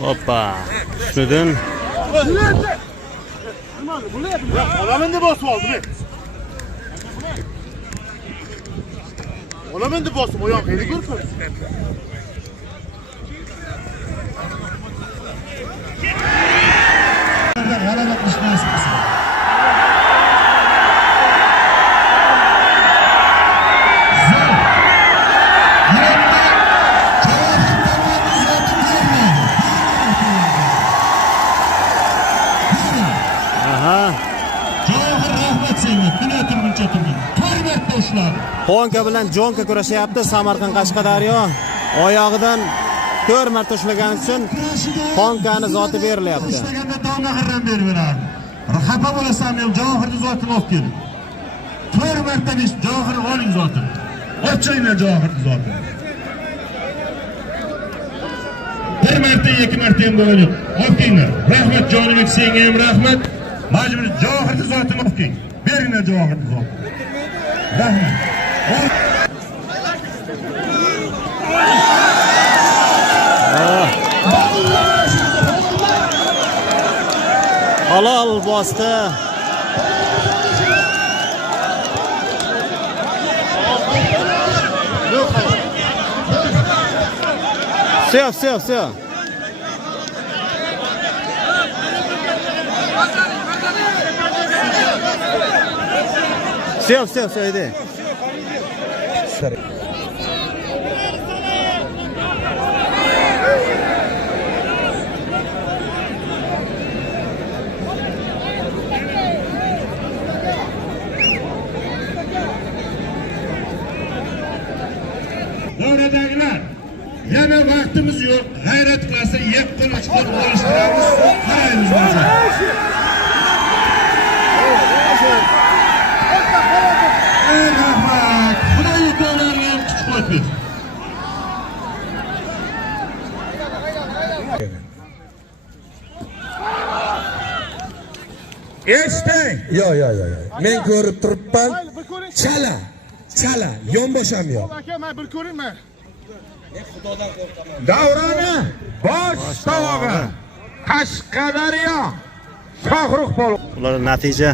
Hoppa. Şundan. Olamen de basım aldı be. Olamen de basım o yan heli görür. G'alaba qilishni nasib qilsin. Honka bilan Jonka kurashyapti. Samarqand Qashqadaryo oyog'idan 4 marta ushlagani uchun Honkani zoti berilyapti. Ishlaganda Domnaqirdan berib beradi. Xafa bo'lasan ham Javohirni zotini olib keling. 4 marta biz Javohirni oling zotini. Ochinglar Javohirni zotini. 1 marta 2 marta ham bo'ladi. Olib kelinglar. Rahmat Jonibek, senga ham rahmat. Majbur Javohirni zotini olib keling. Beringlar Javohirni zotini. Rahmat. Halol bosdi. Sev. Sev haydi. Oradagilar, yana vaqtimiz yo'q. G'ayrat qilsa, yeb qo'l chiqib olishtiramiz. Qaraymiz bo'lsa. Rahmat. Xudo yuqorilarga ham kuch qo'ydi. Eshiting. Yo. Men ko'rib turibman. Chala, yonbosham yo'q. Aka, men bir ko'ringman. Davrani bosh tovog'i. Qashqadaryo. Shohruh polvon. Ular natija.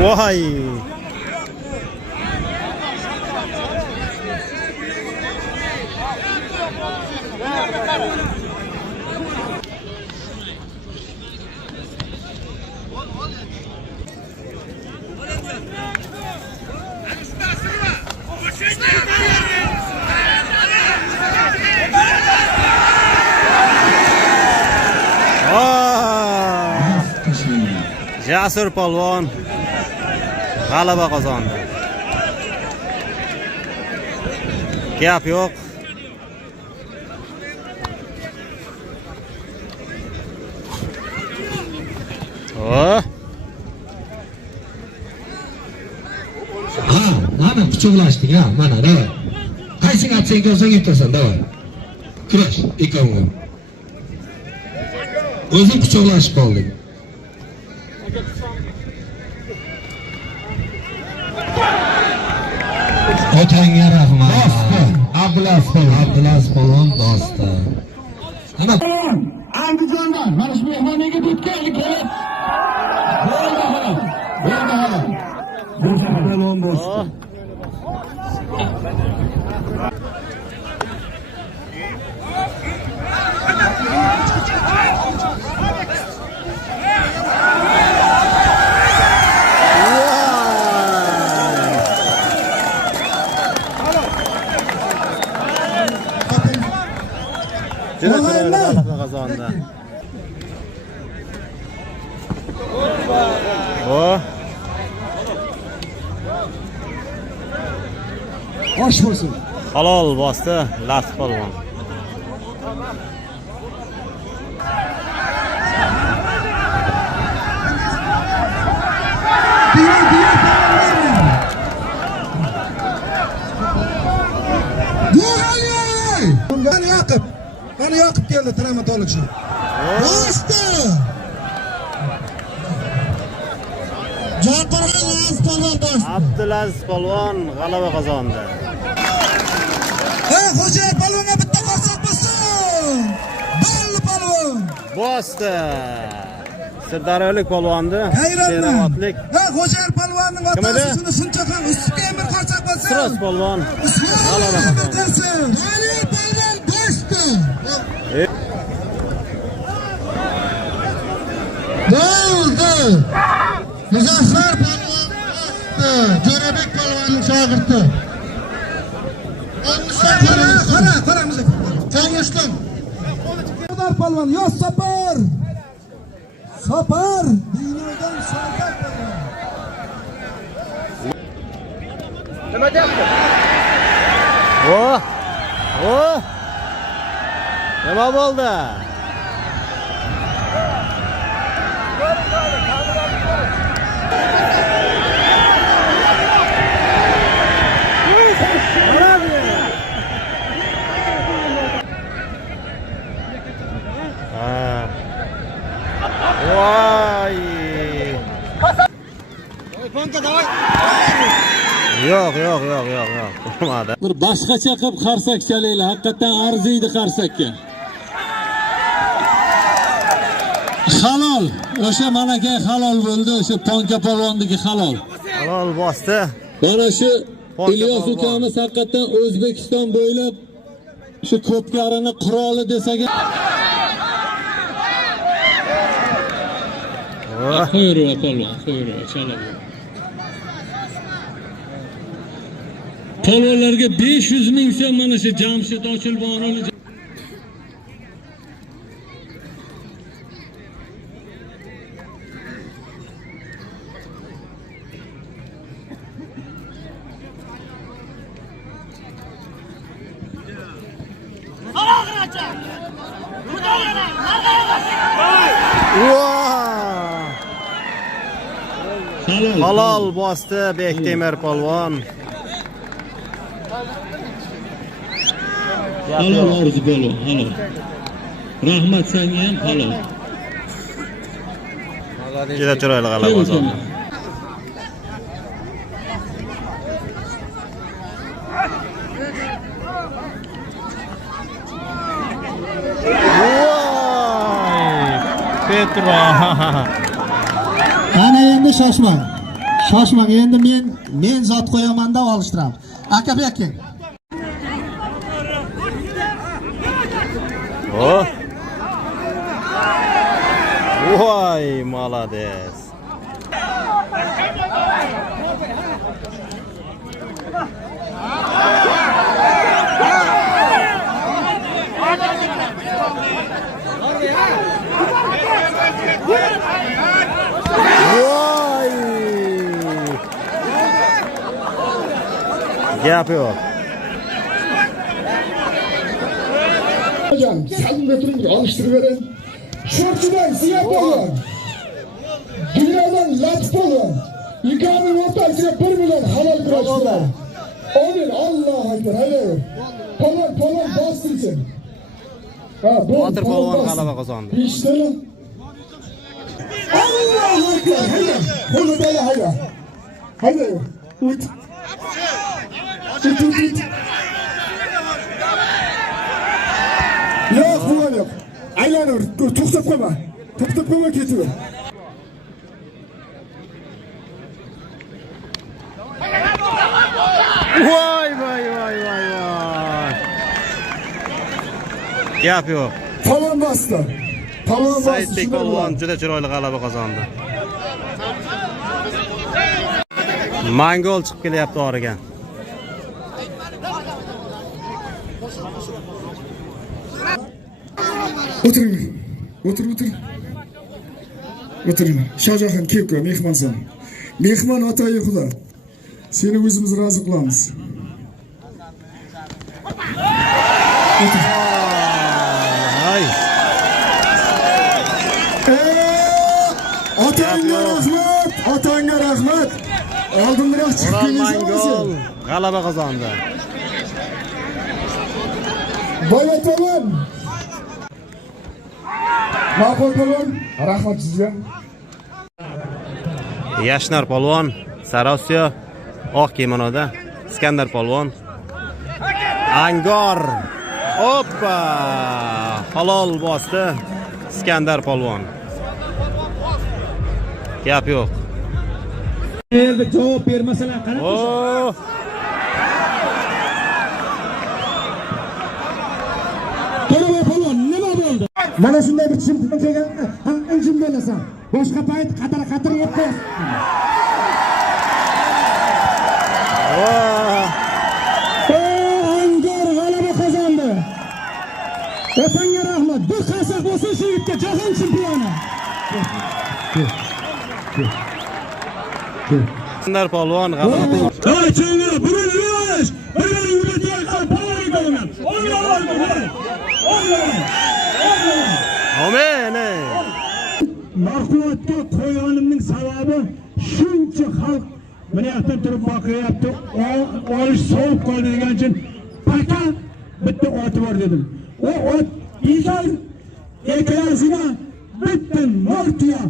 Voy. Jasur polvon g'alaba qozondi. Gap yo'q. Mana quchoqlashdik ha, mana davay. Qaysing atsang kelsang yutasan, davay. Kurash, ikkoving. O'zing quchoqlashib qolding. Otangga rahmat. Abdulaziz polvon bosdi. Ana Andijondan mana shu mehmonga ketganlik kelib. Bo'ldi. Polvon bosdi. Juda chiroyli g'alaba qozondi. Osh bo'lsin. Halol bosdi Latif polvon. Mana yoqib keldi traumatologchi. Bosdi. Abdulaziz polvon g'alaba qozondi. Xo'ja bosdi. Sirdaryolik polvonni. Hayratman. Sherobodlik Ha, Xo'jar polvonning otasini shuncha ham ustiga emir qarsak bo'lsa. Siroz polvon. G'alaba qozondi. Ali polvon boshdi. Bo'ldi. Muzaffar polvon boshdi. Jo'rabek polvonning shogirdi. Qara Muzaffar. Tanishdim. Muzaffar polvon, yo Sapar. Sapar. Binodan Sapar. Nima bo'ldi? Voy. Yo'q. Bo'lmadi. Bir boshqacha qilib qarsak chalaylar, haqiqatan arziydi qarsakka. Halol, o'sha manakay halol bo'ldi, o'sha Ponka polvonniki halol. Halol bosdi. Mana shu Ponka Ilyos polvon. ukamiz haqiqatan O'zbekiston bo'ylab shu ko'pkarini quroli desak, qo'yirva polvon, qo'yirva chaladi. Polvonlarga 500 ming so'm mana shu Jamshid Ochilbonovli Halol bosdi Bektemir polvon. halol orzu polvon, halol. Rahmat senga ham halol. Juda chiroyli g'alaba qozondi. Petro. Ana endi shoshmang endi men zot qo'yaman deb olishtiraman. Aka bu yoqqa. Voy, молодец. Voy. Gap yo'q. Hocam sen götürün alıştır verin. Şortudan siyah olun. Dünyadan latif olun. İkramın ortasına 1 milyon halal kuraçlar. Amin Allah ekber. Hayır. Polon bastırsın. Ha bu Botir polvon g'alaba qozondi. İşte lan. Allah ekber. Hayır. Bunu da hayır. Hayır. Ut. Yok bu yok. Aylanır. Dur to'xtab qo'yma. To'xtab qo'yma ketaver. Voy. Gap yo'q. Tamam bastı. Saidbek polvon juda chiroyli g'alaba qozondi. Mangol chiqib kelyapti origan. O'tiring. Shohjahon kelib ko'r, mehmonsan. Mehmon atoyi xudo. Seni o'zimiz rozi qilamiz. Ay. Otanga rahmat. Oldinroq chiqib Mangol g'alaba qozondi. Boyatovon. Ma'qul bo'lin. Rahmat sizga. Yashnar polvon, Sarosiyo, oq kimonoda, Iskandar polvon. Angor. Hoppa! Halol bosdi. Iskandar polvon. Gap yo'q. Endi javob bermasalar qarab. Oh! To'g'ri polvon, nima bo'ldi? Mana shunday bir chimpion kelganda hamma jim bo'lasan. Boshqa payt qatar yeb qo'yasan. Oh! Angor g'alaba qozondi. Otangga rahmat. Bir qasak bo'lsin shu yigitga, jahon chempioni. Iskandar polvon g'alaba. Qaychinglar, bugun yo'lash. Bugun yuradigan polvon qo'yman. Amen. Marhumatga qo'yganimning sababi shuncha xalq meni yoqdan turib boqyapti. Olish sovuq qoldi degan uchun paka bitta ot bor dedim. O ot inson ekrasiga bitta mortiya.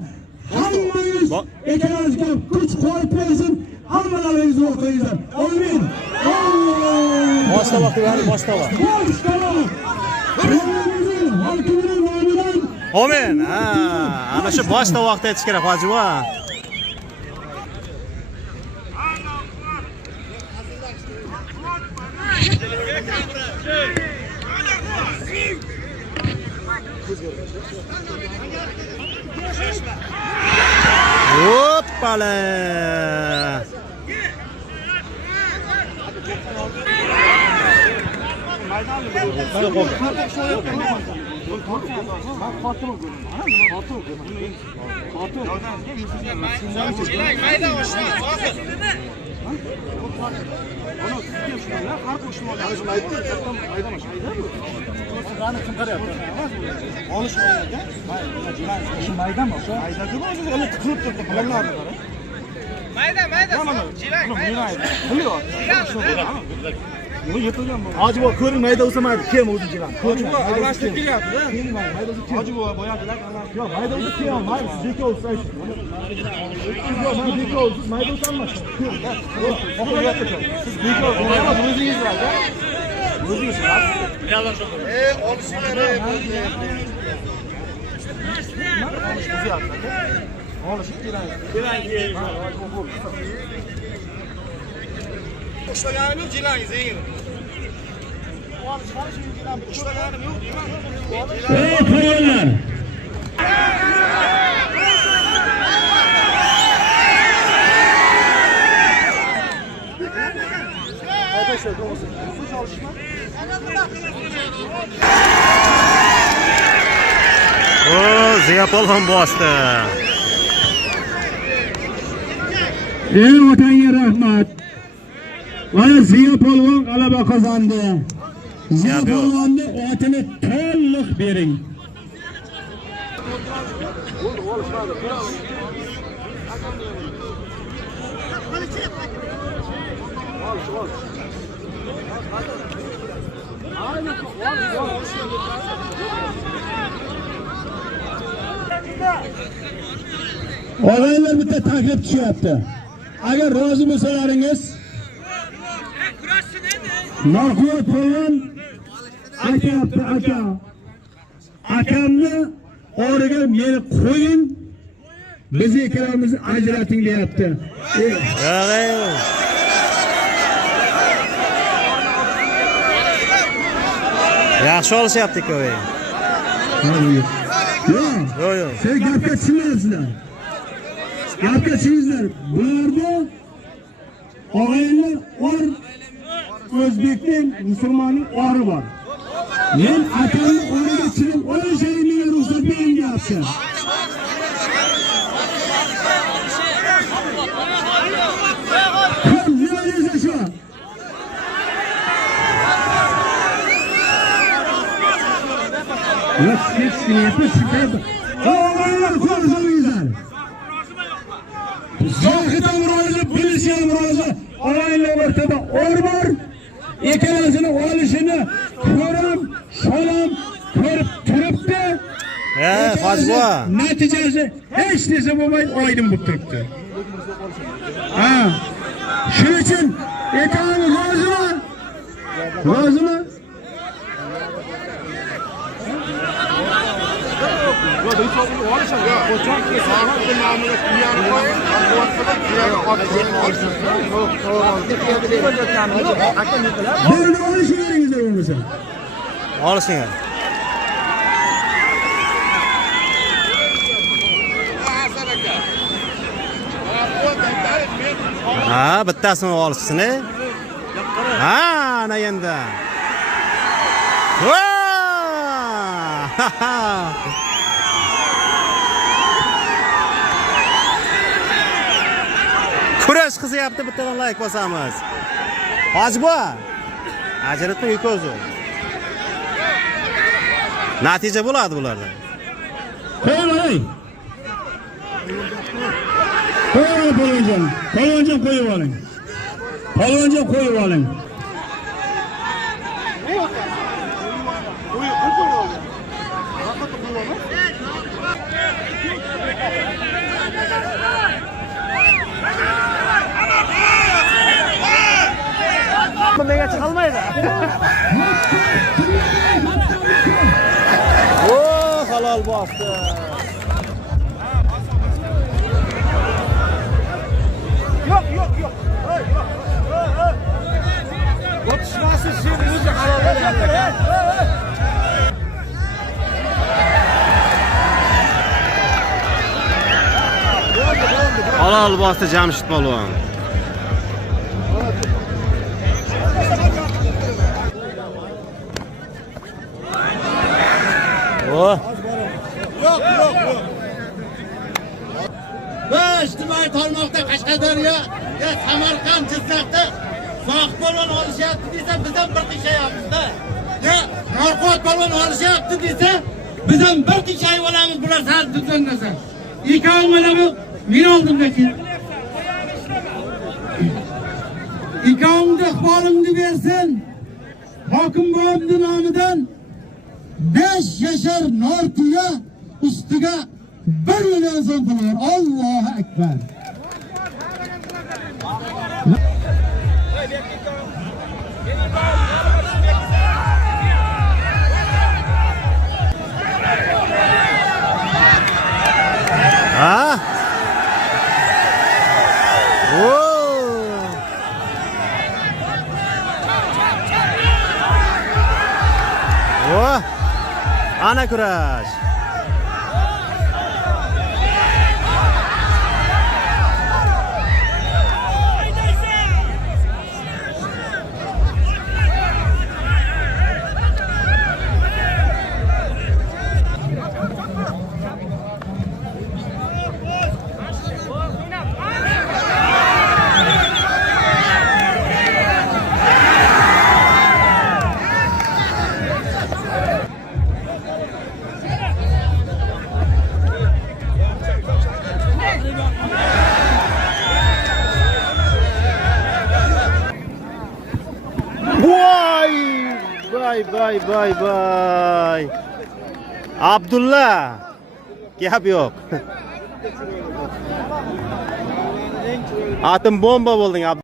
Hammangiz ekrasiga kuch qo'yib qo'ysin. Hammalaringiz o'qingizlar. Amin. Boshqa vaqt bari boshqa vaqt. Amen. Ha, ana shu boshqa vaqt aytish kerak hojiva. Hoppala. Hacı bu körün mayda olsa mayda kim oldu civan? Hacı bu araştırıp geliyordu. Hacı bu boyadılar. Yok mayda olsa kim oldu? Hayır sizdeki olsaydı. Yok sizdeki oldu. Mayda olsa olmaz. Okul yapacağım. Siz büyük oldu. Ama bunun yüzü var ya. Bunun yüzü var. Yalan çok. Onu sinirle. Kuşlaganim yok, cilan izleyin. Kuşlaganim yok, değil mi? Hayırlar. Arkadaşlar, bu çalışma. Oh, Ziya polvon bosdi. Otangga rahmat. Mana Ziya polvon g'alaba qozondi. Ziya polvonni otini to'liq bering. Og'aylar bitta taklif tushyapti. Agar rozi bo'lsalaringiz, marhumat polvon aytyapti, akamni o'rniga meni qo'ying, biz ikkalamizni ajrating deyapti. Yaxshi olishyapti-ku. Yo'q. Sen gapga tushmayapsizlar. Gapga tushingizlar. Bularda og'aylar or O'zbekning musulmonning ori bor. Men akamni o'rniga chiqib olishga menga ruxsat bering deyapti. Nima deysiz shu? Yo'q, hech kim yapmaydi. Og'aylar ko'rsanizlar. Zohid ham rozi, bilisi ham rozi. Og'aylar o'rtada or bor. Ikkalasini olishini ko'rib, shalom ko'rib turibdi. Hojiva. Natijasi hech narsa bo'lmaydi, oydin bo'lib turibdi. Ha. Shuning uchun ikkalamiz rozimi? Rozimi? Birini olishingizlar bo'lmasa. Olishinglar. Ha, bittasini olishsin. Ha, ana endi. Kurash qizyapti, bittadan like bosamiz. Hozir bu. Ajratma ko'zi. Natija bo'ladi bulardan. Qo'ying. Qo'ying, polvonjon qo'yib oling. Polvonjon qo'yib oling. Menga chiqolmaydi. O, halol bosdi. Yo'q. O'tishmasi sen o'zi halol bo'lyapti. Halol bosdi Jamshid polvon. Biz ijtimoiy tarmoqda Qashqadaryo va Samarqand Jizzaxda Sohib polvon olishyapti desa biz ham bir qiyshayapmiz-da. Ya Norqot polvon olishyapti desa biz ham bir qiyshayib olamiz bular sal tuzandasa. Ikkovi mana bu men oldimdaki. Ikkovingda iqbolimni bersin. Hokim bo'ldi nomidan 5 yashar Nortuya ustiga 1 million so'm pul. Allohu akbar. Ha? Ana kurash. Vay. Abdullah. Gap yo'q. Atom bomba bo'lding.